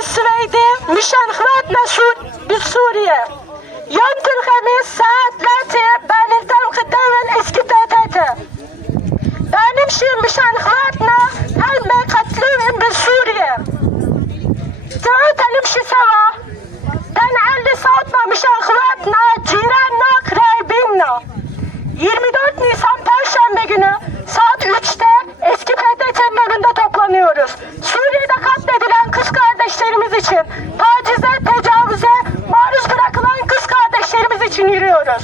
السويدي مشان اخواتنا شو بسوريا ينطر الخميس الساعة 3 بنلتقي قدام الاسكي تاتا بنمشي مشان اخواتنا هل ما يقتلوهم بسوريا تعالوا نمشي سوا تنعلي صوتنا مشان اخواتنا جيراننا قرايبيننا 24 Nisan Perşembe günü kardeşlerimiz için, tacize, tecavüze maruz bırakılan kız kardeşlerimiz için yürüyoruz.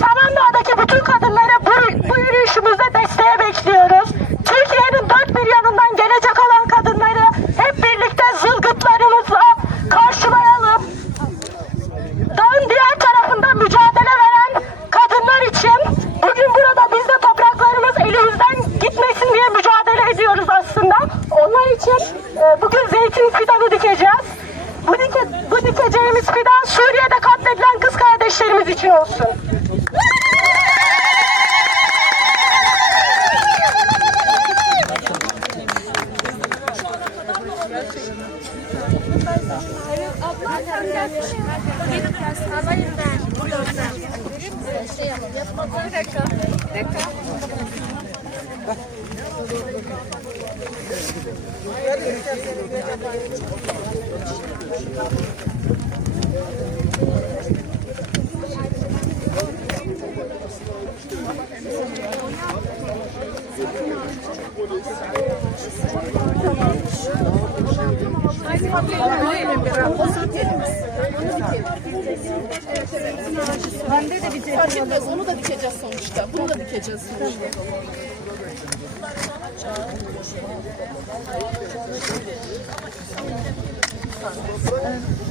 Samandağ'daki bütün kadınlara bu, bu yürüyüşümüzde desteğe bekliyoruz. Türkiye'nin dört bir yanından gelecek olan kadınları hep birlikte zılgıtlarımızla karşılayalım. Dağın diğer tarafında mücadele veren kadınlar için bugün burada biz de topraklarımız elimizden gitmesin diye mücadele ediyoruz aslında. Onlar için e, bugün zeytin fidanı dikeceğiz. Bu, dike, bu dikeceğimiz fidan Suriye'de katledilen kız kardeşlerimiz için olsun. Fark etmez onu da dikeceğiz sonuçta. Bunu da dikeceğiz sonuçta.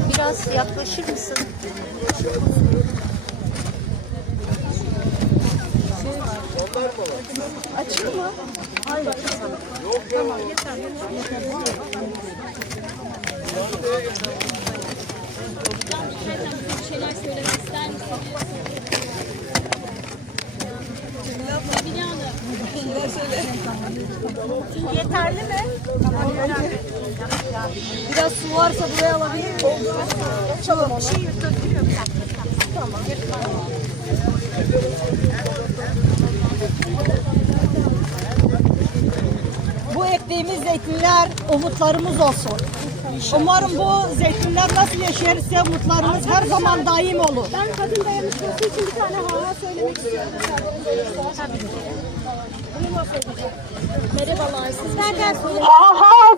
Biraz yaklaşır mısın? Açayım mı? Bir şeyler söylemek ister misin? Yeterli mi? Biraz su varsa buraya alabilir miyim? Bu ektiğimiz zeytinler umutlarımız olsun. Umarım bu zeytinler nasıl yeşerirse umutlarımız her zaman daim olur. Ben kadın dayanışması için bir tane hava söylemek istiyorum. Merhabalar. Sizlerden söylemek ها